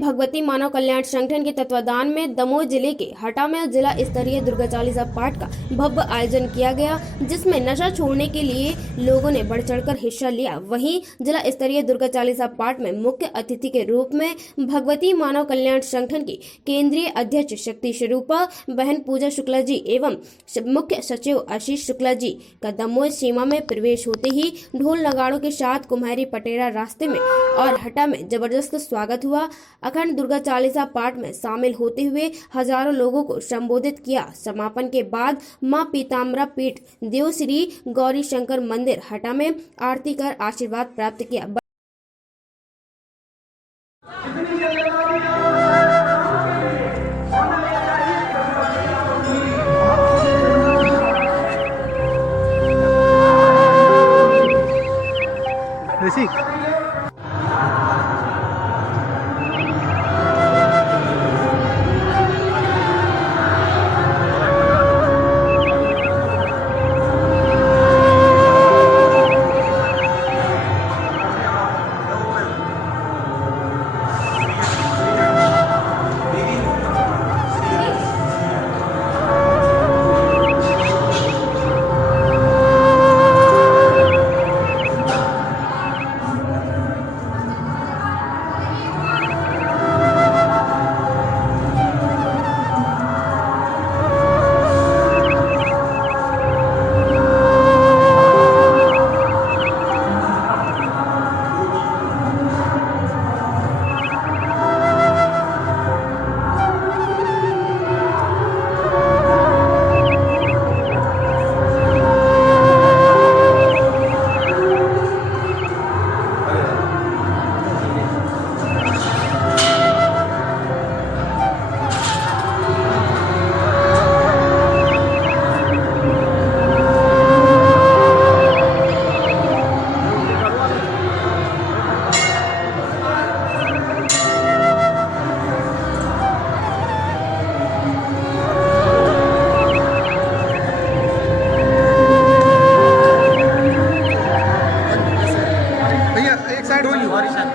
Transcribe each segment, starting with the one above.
भगवती मानव कल्याण संगठन के तत्वाधान में दमोह जिले के हटा में जिला स्तरीय दुर्गा चालीसा पाठ का भव्य आयोजन किया गया, जिसमें नशा छोड़ने के लिए लोगों ने बढ़ चढ़कर हिस्सा लिया। वहीं जिला स्तरीय दुर्गा चालीसा पाठ में मुख्य अतिथि के रूप में भगवती मानव कल्याण संगठन की केंद्रीय अध्यक्ष शक्ति स्वरूपा बहन पूजा शुक्ला जी एवं मुख्य सचिव आशीष शुक्ला जी का दमोह सीमा में प्रवेश होते ही ढोल नगाड़ों के साथ कुम्हारी पटेरा रास्ते में और हटा में जबरदस्त स्वागत हुआ। अखंड दुर्गा चालीसा पाठ में शामिल होते हुए हजारों लोगों को संबोधित किया। समापन के बाद मां पीताम्बरा पीठ देव श्री गौरी शंकर मंदिर हटा में आरती कर आशीर्वाद प्राप्त किया।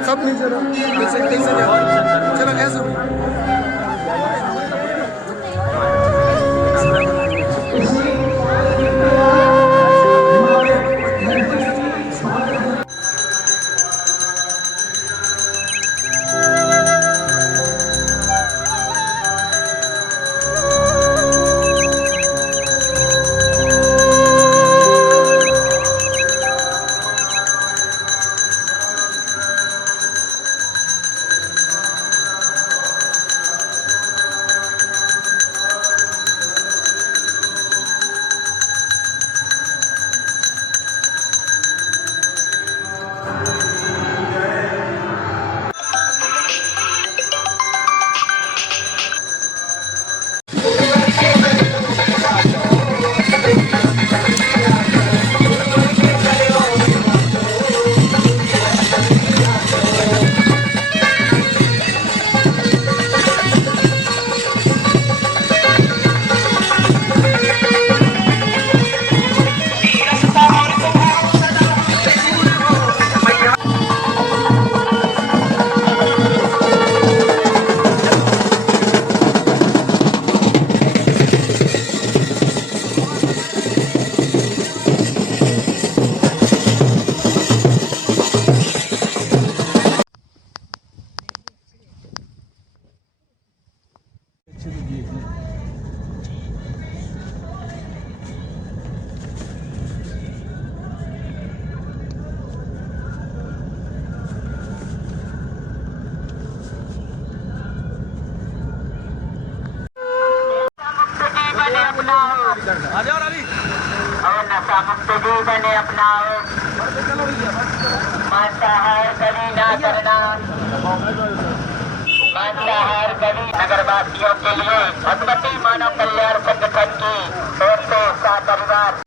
सब नहीं चलो ऐसे और नशा मुक्त जीवन अपनाओ, मांसाहार कभी ना करना, मांसाहार कभी। नगरवासियों के लिए भगवती मानव कल्याण संगठन की ओर से परिवार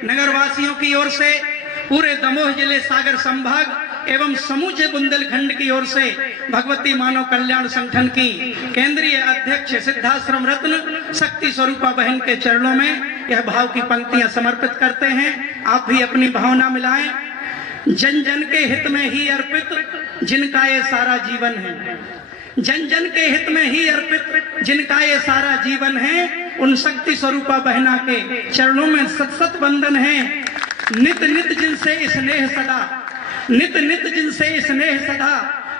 नगरवासियों की ओर से, पूरे दमोह जिले सागर संभाग एवं समूचे बुंदेलखंड की ओर से भगवती मानव कल्याण संगठन की केंद्रीय अध्यक्ष सिद्धाश्रम रत्न शक्ति स्वरूपा बहन के चरणों में यह भाव की पंक्तियां समर्पित करते हैं। आप भी अपनी भावना मिलाएं। जन जन के हित में ही अर्पित जिनका ये सारा जीवन है, जन जन के हित में ही अर्पित जिनका ये सारा जीवन है, उन शक्ति स्वरूपा बहना के चरणों में सत सत वंदन है। नित नित जिनसे स्नेह सदा, नित नित जिनसे स्नेह सदा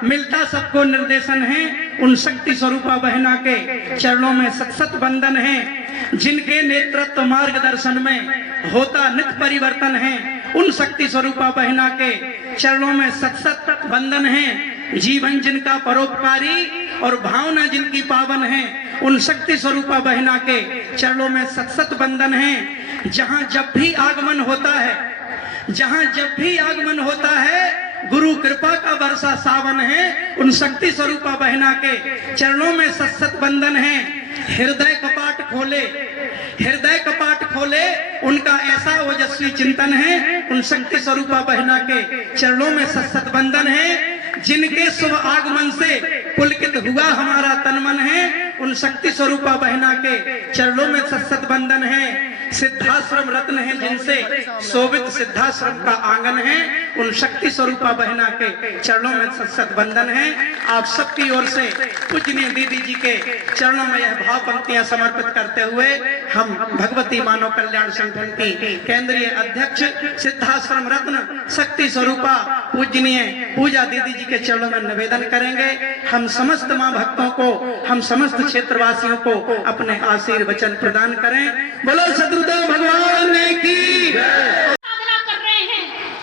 मिलता सबको निर्देशन है, उन शक्ति स्वरूपा बहना के चरणों में सत सत वंदन है। जिनके नेतृत्व मार्गदर्शन में होता नित परिवर्तन है, उन शक्ति स्वरूपा बहना के चरणों में सत सत वंदन है। जीवन जिनका परोपकारी और भावना जिनकी पावन है, उन शक्ति स्वरूपा बहना के चरणों में सत सत वंदन है। जहां जब भी आगमन होता है, जहां जब भी आगमन होता है, गुरु कृपा का वर्षा सावन है, उन शक्ति स्वरूपा बहना के चरणों में सत सत वंदन है। हृदय कपाट खोले, हृदय कपाट खोले, उनका ऐसा ओजस्वी चिंतन है, उन शक्ति स्वरूपा बहना के चरणों में सत सत वंदन है। जिनके शुभ आगमन से पुलकित हुआ हमारा तन मन है, उन शक्ति स्वरूपा बहना के चरणों में सत सत वंदन है। सिद्धाश्रम रत्न है जिनसे शोभित सिद्धाश्रम का आंगन है, उन शक्ति स्वरूपा बहना के चरणों में सत सत वंदन है। आप सबकी ओर से पूजनीय दीदी जी के चरणों में यह भाव पंक्तियां समर्पित करते हुए हम भगवती मानव कल्याण संगठन की केंद्रीय अध्यक्ष सिद्धाश्रम रत्न शक्ति स्वरूपा पूजनीय पूजा दीदी जी के चरणों में निवेदन करेंगे। हम समस्त मां भक्तों को, हम समस्त क्षेत्रवासियों को अपने आशीर्वचन प्रदान करें। बोलो सद्गुरुदेव भगवान की साधना कर रहे हैं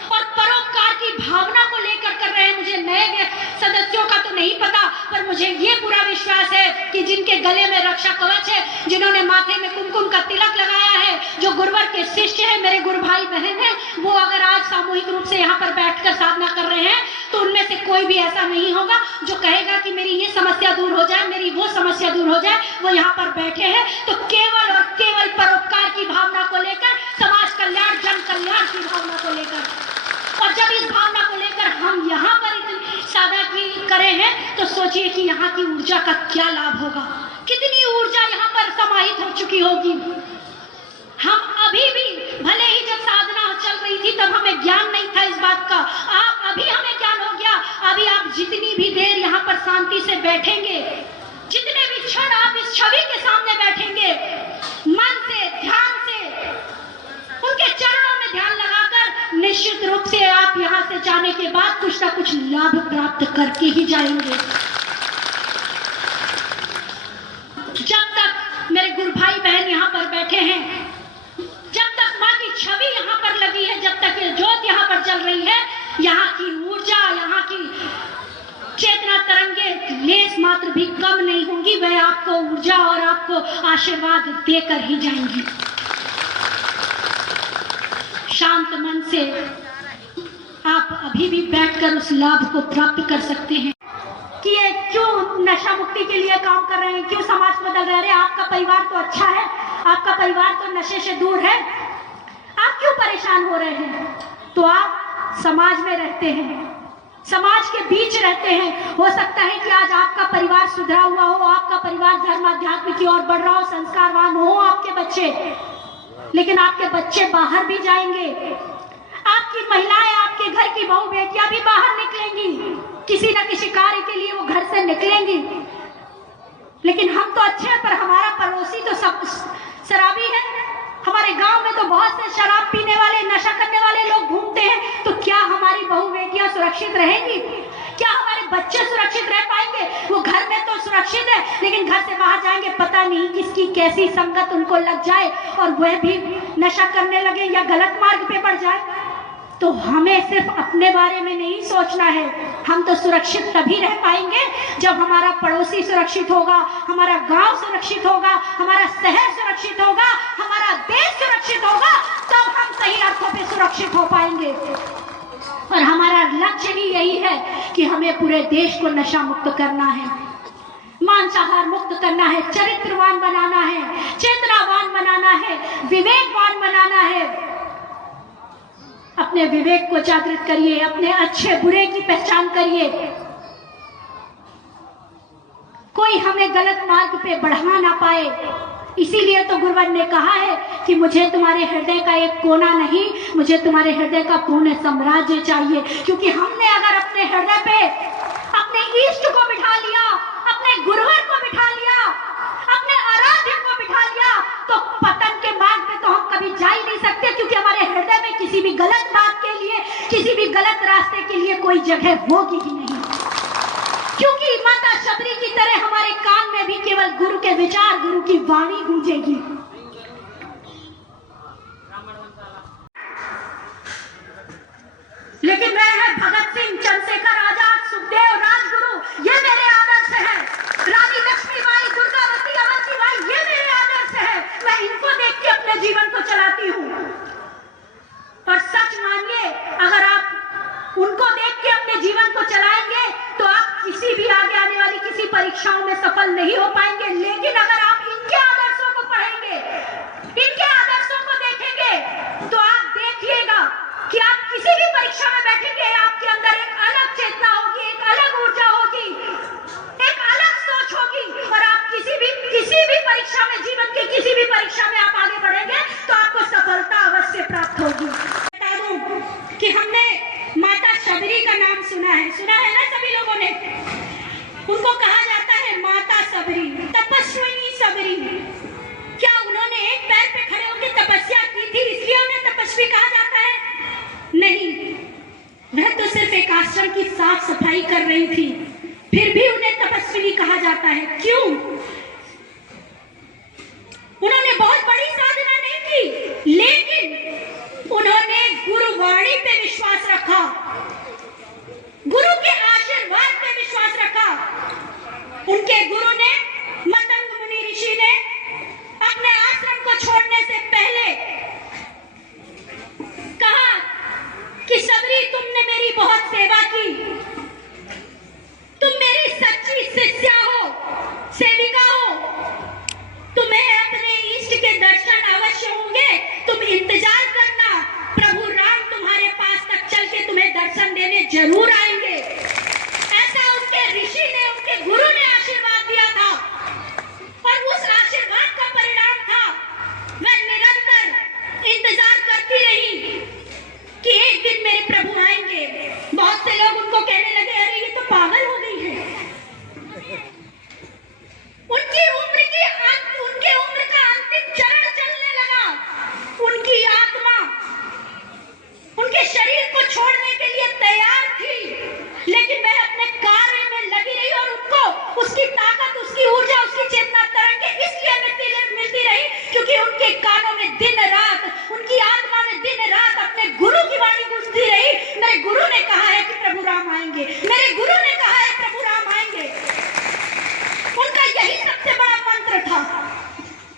और परोपकार की भावना को लेकर कर रहे हैं। मुझे नए सदस्यों का तो नहीं पता, पर मुझे ये पूरा विश्वास है कि जिनके गले में रक्षा कवच है, जिन्होंने माथे में कुमकुम का तिलक लगाया है, जो गुरुवर के शिष्य है, मेरे गुरु भाई बहन है, वो अगर आज सामूहिक रूप से यहाँ पर बैठकर साधना कर रहे हैं, तो उनमें से कोई भी ऐसा नहीं होगा जो कहेगा कि मेरी ये समस्या दूर हो जाए, मेरी वो समस्या दूर हो जाए। वो यहाँ पर बैठे हैं तो केवल और केवल परोपकार की भावना को लेकर, समाज कल्याण, जन कल्याण की भावना को लेकर। और जब इस भावना को लेकर हम यहाँ पर साधना करे हैं, तो सोचिए कि यहाँ की ऊर्जा का क्या लाभ होगा, कितनी ऊर्जा यहाँ पर समाहित हो चुकी होगी। हम अभी भी भले ही चल रही थी तब हमें ज्ञान नहीं था इस बात का। अभी हमें ज्ञान हो गया। अभी आप जितनी भी देर यहाँ पर शांति से बैठेंगे, जितने भी क्षण आप इस छवि के सामने बैठेंगे, मन से, ध्यान से, उनके चरणों में ध्यान लगाकर निश्चित रूप से आप यहाँ से जाने के बाद कुछ ना कुछ लाभ प्राप्त करके ही जाएंगे। जब तक मेरे गुरु भाई बहन यहाँ पर बैठे हैं, जब तक माँ की छवि यहाँ पर लगी है, जब तक ये ज्योत यहाँ पर जल रही है, यहाँ की ऊर्जा, यहाँ की चेतना तरंगे लेस मात्र भी कम नहीं होंगी। वह आपको ऊर्जा और आपको आशीर्वाद देकर ही जाएंगी। शांत मन से आप अभी भी बैठकर उस लाभ को प्राप्त कर सकते हैं। कि ये क्यों नशा मुक्ति के लिए काम कर रहे हैं, क्यों समाज बदल रहे हैं? आपका परिवार तो अच्छा है, आपका परिवार तो नशे से दूर है, आप क्यों परेशान हो रहे हैं? तो आप समाज में रहते हैं, समाज के बीच रहते हैं। हो सकता है कि आज आपका परिवार सुधरा हुआ हो, आपका परिवार धर्म अध्यात्म की ओर बढ़ रहा हो, संस्कारवान हो आपके बच्चे, लेकिन आपके बच्चे बाहर भी जाएंगे। आपकी महिलाएं, आपके घर की बहू बेटियां भी बाहर निकलेंगी, किसी न किसी कार्य के लिए वो घर से निकलेंगी। लेकिन हम तो अच्छे हैं, पर हमारा पड़ोसी तो सब शराबी है। हमारे गांव में तो बहुत से शराब पीने वाले, नशा करने वाले लोग घूमते हैं। तो क्या हमारी बहू बेटियां सुरक्षित रहेंगी? क्या हमारे बच्चे सुरक्षित रह पाएंगे? वो घर में तो सुरक्षित है, लेकिन घर से बाहर जाएंगे, पता नहीं किसकी कैसी संगत उनको लग जाए और वह भी नशा करने लगे या गलत मार्ग पे बढ़ जाए। तो हमें सिर्फ अपने बारे में नहीं सोचना है। हम तो सुरक्षित तभी रह पाएंगे जब हमारा पड़ोसी सुरक्षित होगा, हमारा गांव सुरक्षित होगा, हमारा शहर सुरक्षित होगा, हमारा देश सुरक्षित होगा, तब हम सही अर्थों पे सुरक्षित हो पाएंगे। और हमारा लक्ष्य ही यही है कि हमें पूरे देश को नशा मुक्त करना है, मांसाहार मुक्त करना है, चरित्रवान बनाना है, चेतनावान बनाना है, विवेकवान बनाना है। अपने विवेक को जागृत करिए, अपने अच्छे बुरे की पहचान करिए। कोई हमें गलत मार्ग पे बढ़ा ना पाए। इसीलिए तो गुरुवर ने कहा है कि मुझे तुम्हारे हृदय का एक कोना नहीं, मुझे तुम्हारे हृदय का पूर्ण साम्राज्य चाहिए। क्योंकि हमने अगर अपने हृदय पे अपने इष्ट को बिठा लिया, अपने गुरुवर को बिठा लिया, अपने आराध्य को बिठा लिया, तो पतन के मार्ग पे तो हम कभी जा ही नहीं सकते। क्योंकि हमारे हृदय में किसी भी गलत बात के लिए, किसी भी गलत रास्ते के लिए कोई जगह होगी ही नहीं। क्योंकि माता शबरी की तरह हमारे कान में भी केवल गुरु के विचार, गुरु की वाणी गूंजेगी। लेकिन वह है भगत सिंह, चंद्रशेखर आजाद, सुखदेव, राजगुरु, ये मेरे आदर्श है। रानी लक्ष्मीबाई, दुर्गावती, अवंतीबाई, ये मेरे आदर्श है। मैं इनको देख के अपने जीवन को चलाती हूँ। और सच मानिए, अगर आप उनको देख के अपने जीवन को चलाएंगे तो आप किसी भी आगे आने वाली किसी परीक्षाओं में सफल नहीं हो पाएंगे। लेकिन अगर आप इनके आदर्शों को पढ़ेंगे, इनके आदर्शों को देखेंगे, तो आप देखिएगा कि आप किसी भी परीक्षा में बैठेंगे, आपके अंदर एक अलग चेतना होगी, एक अलग ऊर्जा होगी, एक अलग सोच होगी। और आप किसी भी परीक्षा में, जीवन की किसी भी परीक्षा में आप आगे बढ़ेंगे तो आपको सफलता अवश्य प्राप्त होगी। बता दूं कि हमने माता शबरी का नाम सुना है ना सभी लोगों ने। उनको कहा जाता है माता शबरी, तपस्विनी शबरी। क्या उन्होंने एक पैर पे खड़े होकर तपस्या की थी इसलिए उन्हें तपस्वी कहा जाता है? नहीं, वह तो सिर्फ एक आश्रम की साफ सफाई कर रही थी, फिर भी उन्हें तपस्विनी कहा जाता है। क्यों? उन्होंने बहुत बड़ी साधना नहीं की, लेकिन उन्होंने गुरुवाणी पे विश्वास रखा, गुरु के आशीर्वाद पे विश्वास रखा। उनके गुरु ने, मतंग मुनि ऋषि ने, अपने आश्रम को छोड़ने से पहले कहा कि शबरी, तुमने मेरी बहुत सेवा की, तुम मेरी सच्ची शिष्या हो, सेविका हो, तुम्हें अपने इष्ट के दर्शन अवश्य होंगे, तुम इंतजार करना, प्रभु राम तुम्हारे पास तक चल के तुम्हें दर्शन देने जरूर आएंगे। ऐसा उनके ऋषि ने, उनके गुरु ने आशीर्वाद दिया था। और उस आशीर्वाद का परिणाम था वह निरंतर इंतजार करती रही छोड़ने के लिए तैयार थी, लेकिन मैं अपने कार्य में लगी रही और उनको उसकी ताकत, उसकी ऊर्जा, उसकी चेतना तरंगे इसलिए मिलती रही क्योंकि उनके कानों में दिन रात, उनकी आत्मा में दिन रात अपने गुरु की वाणी गूंजती रही। मेरे गुरु ने कहा है कि प्रभु राम आएंगे, मेरे गुरु ने कहा है प्रभु राम आएंगे। उनका यही सबसे बड़ा मंत्र था,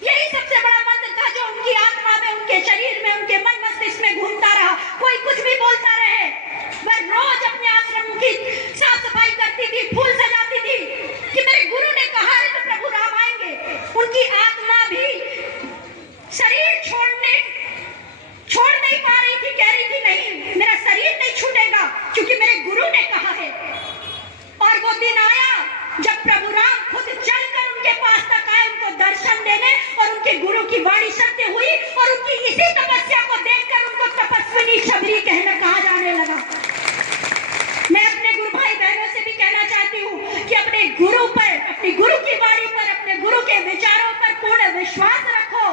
यही सबसे बड़ा मंत्र था जो उनकी आत्मा में, उनके शरीर में, उनके मन मस्तिष्क में घूमता रहा। कोई कुछ भी बोलता रहे, वह रोज अपने आश्रम की साफ सफाई करती थी, फूल सजाती थी कि मेरे गुरु ने कहा है तो प्रभु राम आएंगे। उनकी आत्मा भी शरीर छोड़ नहीं पा रही थी, कह रही थी नहीं, मेरा शरीर नहीं छूटेगा क्योंकि मेरे गुरु ने कहा है। और वो दिन आया जब प्रभु राम खुद चलकर उनके पास तक आए, उनको दर्शन देने, और उनके गुरु की वाणी सत्य हुई और उनकी इसी तपस्या को देखकर उनको तपस्विनी शबरी कहा जाने लगा। मैं अपने गुरु भाई बहनों से भी कहना चाहती हूँ कि अपने गुरु पर, अपनी गुरु की वाणी पर, अपने गुरु के विचारों पर पूर्ण विश्वास रखो।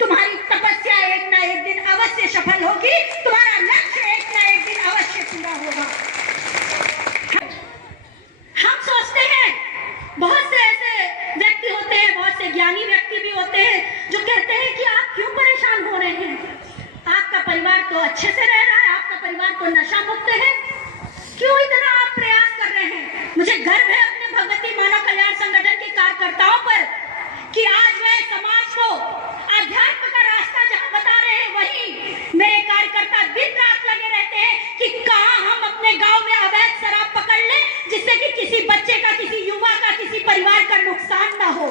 तुम्हारी तपस्या एक ना एक दिन अवश्य सफल होगी, तुम्हारा लक्ष्य एक ना एक दिन अवश्य पूरा होगा। हम सोचते हैं, बहुत से ऐसे व्यक्ति होते हैं, बहुत से ज्ञानी व्यक्ति भी होते हैं जो कहते हैं कि आप क्यों परेशान हो रहे हैं, आपका परिवार तो अच्छे से रह रहा है, आपका परिवार तो नशा मुक्त है, क्यों इतना आप प्रयास कर रहे हैं। मुझे गर्व है अपने भगवती मानव कल्याण संगठन के कार्यकर्ताओं पर कि आज वह समाज को अध्यात्म का रास्ता जहां बता रहे हैं, वहीं मेरे कार्यकर्ता दिन रात लगे रहते हैं कि कहां हम अपने गांव में अवैध शराब पकड़ लें जिससे कि किसी बच्चे का, किसी युवा का, किसी परिवार का नुकसान ना हो।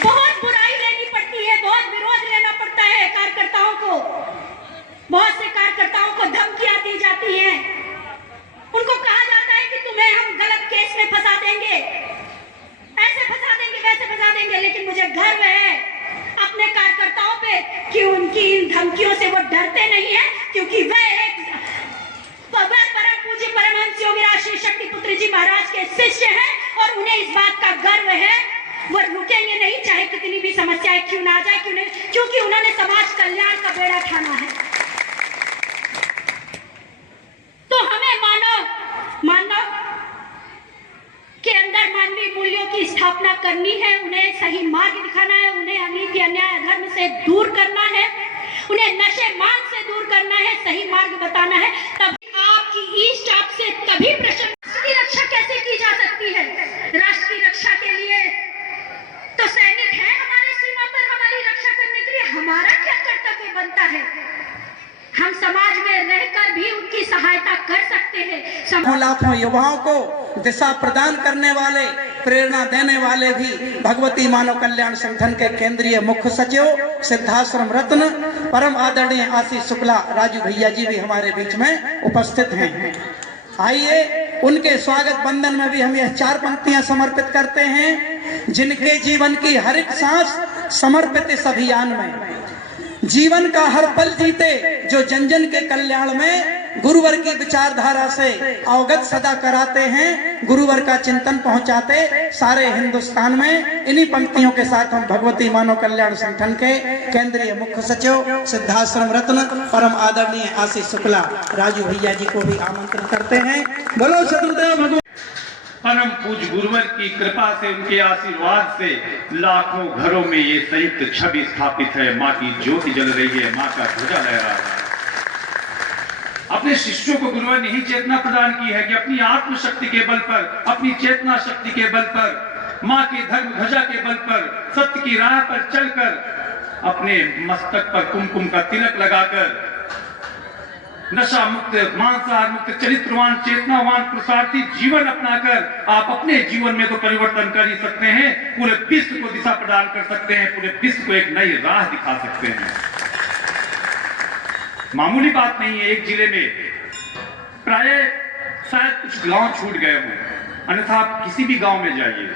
बहुत बुराई लेनी पड़ती है, बहुत विरोध लेना पड़ता है कार्यकर्ताओं को। बहुत से कार्यकर्ताओं को धमकियां दी जाती हैं, उनको कहा जाता है कि तुम्हें हम गलत केस में फंसा देंगे, ऐसे फंसा देंगे, वैसे फंसा देंगे। लेकिन मुझे गर्व है अपने कार्यकर्ताओं पे कि उनकी इन धमकियों से वो डरते नहीं है, क्योंकि वह एक परम पूज्य परमहंस योगीराज श्री शक्ति पुत्र जी महाराज के शिष्य हैं और उन्हें इस बात का गर्व है। वो रुकेंगे नहीं, चाहे कितनी भी समस्याएं क्यों ना आ जाए, क्योंकि उन्होंने समाज कल्याण का बेड़ा ठाना है। तो हमें मानव के अंदर मानवीय मूल्यों की स्थापना करनी है, उन्हें सही मार्ग दिखाना है, उन्हें अनीति, अन्याय, अधर्म से दूर करना है, उन्हें नशे मान से दूर करना है, सही मार्ग बताना है। तब आपकी इष्ट आपसे तभी प्रश्न, राष्ट्र की रक्षा कैसे की जा सकती है। राष्ट्र की रक्षा के लिए तो सैनिक है हमारे सीमा पर, हमारी रक्षा करने के लिए हमारा क्या कर्तव्य बनता है। हम समाज में रहकर भी उनकी सहायता कर सकते हैं। लाखों युवाओं को दिशा प्रदान करने वाले, प्रेरणा देने वाले भी भगवती मानव कल्याण संगठन के केंद्रीय मुख्य सचिव सिद्धाश्रम रत्न परम आदरणीय आशीष शुक्ला राजू भैया जी भी हमारे बीच में उपस्थित हैं। आइए उनके स्वागत बंधन में भी हम यह 4 पंक्तियां समर्पित करते हैं। जिनके जीवन की हर एक सांस समर्पित इस अभियान में, जीवन का हर पल जीते जो जन जन के कल्याण में गुरुवर की विचारधारा से अवगत सदा कराते हैं, गुरुवर का चिंतन पहुंचाते सारे हिंदुस्तान में। इन्हीं पंक्तियों के साथ हम भगवती मानव कल्याण संगठन के केंद्रीय मुख्य सचिव सिद्धाश्रम रत्न परम आदरणीय आशीष शुक्ला राजू भैया जी को भी आमंत्रित करते हैं। बोलो सतगुरुदेव भगवान। परम पूज्य गुरुवर की कृपा से, उनके आशीर्वाद से लाखों घरों में ये संयुक्त छवि स्थापित है। माँ की ज्योति जल रही है, माँ का ध्वजा लहरा रहा है। अपने शिष्यों को गुरुवर ने ही चेतना प्रदान की है कि अपनी आत्मशक्ति के बल पर, अपनी चेतना शक्ति के बल पर, माँ के धर्म ध्वजा के बल पर, सत्य की राह पर चलकर, अपने मस्तक पर कुमकुम का तिलक लगाकर, नशा मुक्त, मांसाहार मुक्त, चरित्रवान, चेतनावान, पुरुषार्थी जीवन अपनाकर आप अपने जीवन में तो परिवर्तन कर ही सकते हैं, पूरे विश्व को दिशा प्रदान कर सकते हैं, पूरे विश्व को एक नई राह दिखा सकते हैं। मामूली बात नहीं है। एक जिले में प्राय शायद कुछ गांव छूट गए हों, अन्यथा आप किसी भी गांव में जाइए,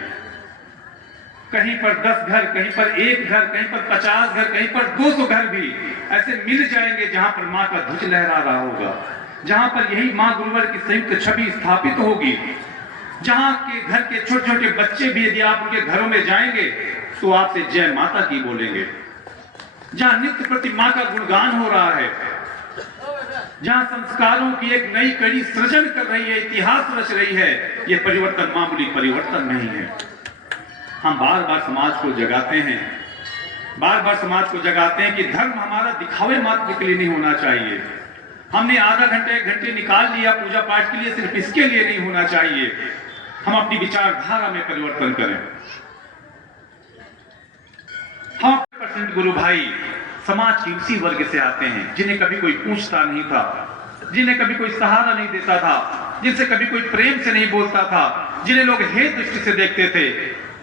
कहीं पर 10 घर, कहीं पर 1 घर, कहीं पर 50 घर, कहीं पर 200 घर भी ऐसे मिल जाएंगे जहां पर माँ का ध्वज लहरा रहा होगा, जहां पर यही माँ गुरुवर की संयुक्त छवि स्थापित होगी, जहां के घर के छोटे छोटे बच्चे भी यदि आप उनके घरों में जाएंगे तो आपसे जय माता की बोलेंगे, जहां नित्य प्रति माँ का गुणगान हो रहा है, जहां संस्कारों की एक नई कड़ी सृजन कर रही है, इतिहास रच रही है। ये परिवर्तन मामूली परिवर्तन नहीं है। हम बार बार समाज को जगाते हैं, बार बार समाज को जगाते हैं कि धर्म हमारा दिखावे मात्र के लिए नहीं होना चाहिए। हमने आधा घंटे 1 घंटे निकाल लिया पूजा पाठ के लिए, सिर्फ इसके लिए नहीं होना चाहिए। हम अपनी विचारधारा में परिवर्तन करें। हम परसेंट गुरु भाई समाज के उसी वर्ग से आते हैं जिन्हें कभी कोई पूछता नहीं था, जिन्हें कभी कोई सहारा नहीं देता था, जिनसे कभी कोई प्रेम से नहीं बोलता था, जिन्हें लोग हेय दृष्टि से देखते थे।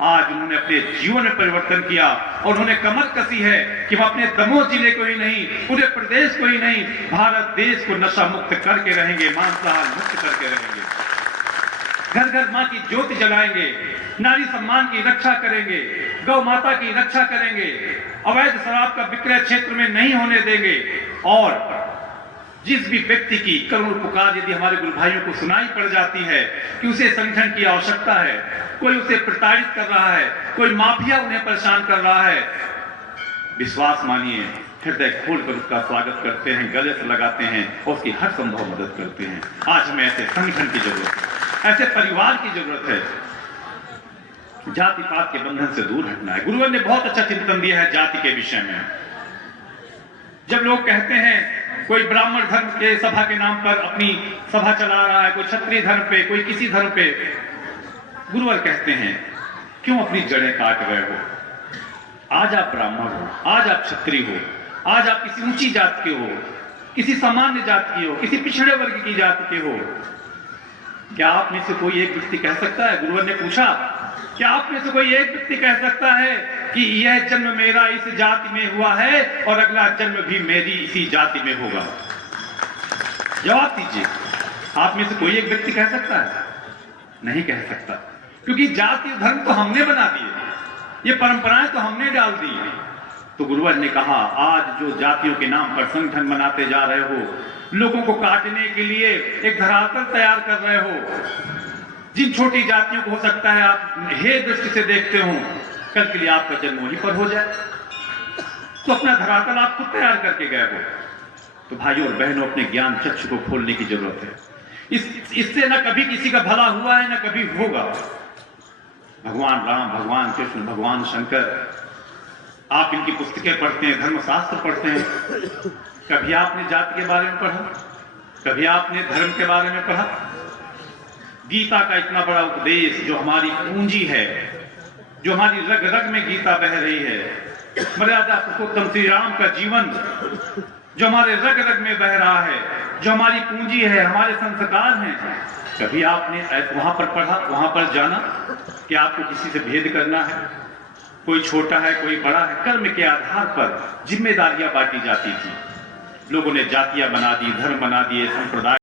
आज उन्होंने अपने जीवन में परिवर्तन किया और उन्होंने कमर कसी है कि वह अपने दमोह जिले को ही नहीं, पूरे प्रदेश को ही नहीं, भारत देश को नशा मुक्त करके रहेंगे, मांसाहार मुक्त करके रहेंगे। घर घर मां की ज्योति जलाएंगे, नारी सम्मान की रक्षा करेंगे, गौ माता की रक्षा करेंगे, अवैध शराब का विक्रय क्षेत्र में नहीं होने देंगे। और जिस भी व्यक्ति की करुण पुकार यदि हमारे गुरु भाइयों को सुनाई पड़ जाती है कि उसे संगठन की आवश्यकता है, कोई उसे प्रताड़ित कर रहा है, कोई माफिया उन्हें परेशान कर रहा है, विश्वास मानिए, हृदय खोलकर उसका स्वागत करते हैं, गले से लगाते हैं और उसकी हर संभव मदद करते हैं। आज हमें ऐसे संगठन की जरूरत है, ऐसे परिवार की जरूरत है। जाति पात के बंधन से दूर हटना है। गुरुवर ने बहुत अच्छा चिंतन दिया है जाति के विषय में। जब लोग कहते हैं कोई ब्राह्मण धर्म के सभा के नाम पर अपनी सभा चला रहा है, कोई क्षत्रिय धर्म पे, कोई किसी धर्म पे, गुरुवर कहते हैं क्यों अपनी जड़ें काट रहे हो? आज आप ब्राह्मण हो, आज आप क्षत्रिय हो, आज आप किसी ऊंची जाति के हो, किसी सामान्य जाति के हो, किसी पिछड़े वर्ग की जाति के हो। क्या आप में से कोई एक व्यक्ति कह सकता है, गुरुवर ने पूछा, क्या आप में से कोई एक व्यक्ति कह सकता है कि यह जन्म मेरा इस जाति में हुआ है और अगला जन्म भी मेरी इसी जाति में होगा? जवाब दीजिए, आप में से कोई एक व्यक्ति कह सकता है? नहीं कह सकता, क्योंकि जाति धर्म तो हमने बना दिए, ये परंपराएं तो हमने डाल दी। तो गुरुवर ने कहा, आज जो जातियों के नाम पर संगठन बनाते जा रहे हो, लोगों को काटने के लिए एक धरातल तैयार कर रहे हो, जिन छोटी जातियों को हो सकता है आप हेय दृष्टि से देखते हो, कल के लिए आपका जन्म वहीं पर हो जाए, तो अपना धरातल आप खुद तैयार करके गए हो। तो भाइयों और बहनों, अपने ज्ञान चक्षु को खोलने की जरूरत है। इससे न कभी किसी का भला हुआ है, न कभी होगा। भगवान राम, भगवान कृष्ण, भगवान शंकर, आप इनकी पुस्तकें पढ़ते हैं, धर्मशास्त्र पढ़ते हैं, कभी आपने जाति के बारे में पढ़ा? कभी आपने धर्म के बारे में पढ़ा? गीता का इतना बड़ा उपदेश जो हमारी पूंजी है, जो हमारी रग रग में गीता बह रही है, मर्यादा पुरुषोत्तम श्री राम का जीवन जो हमारे रग रग में बह रहा है, जो हमारी पूंजी है, हमारे संस्कार हैं, कभी आपने वहां पर पढ़ा, वहां पर जाना कि आपको किसी से भेद करना है? कोई छोटा है, कोई बड़ा है, कर्म के आधार पर जिम्मेदारियां बांटी जाती थी। लोगों ने जातियां बना दी, धर्म बना दिए, संप्रदाय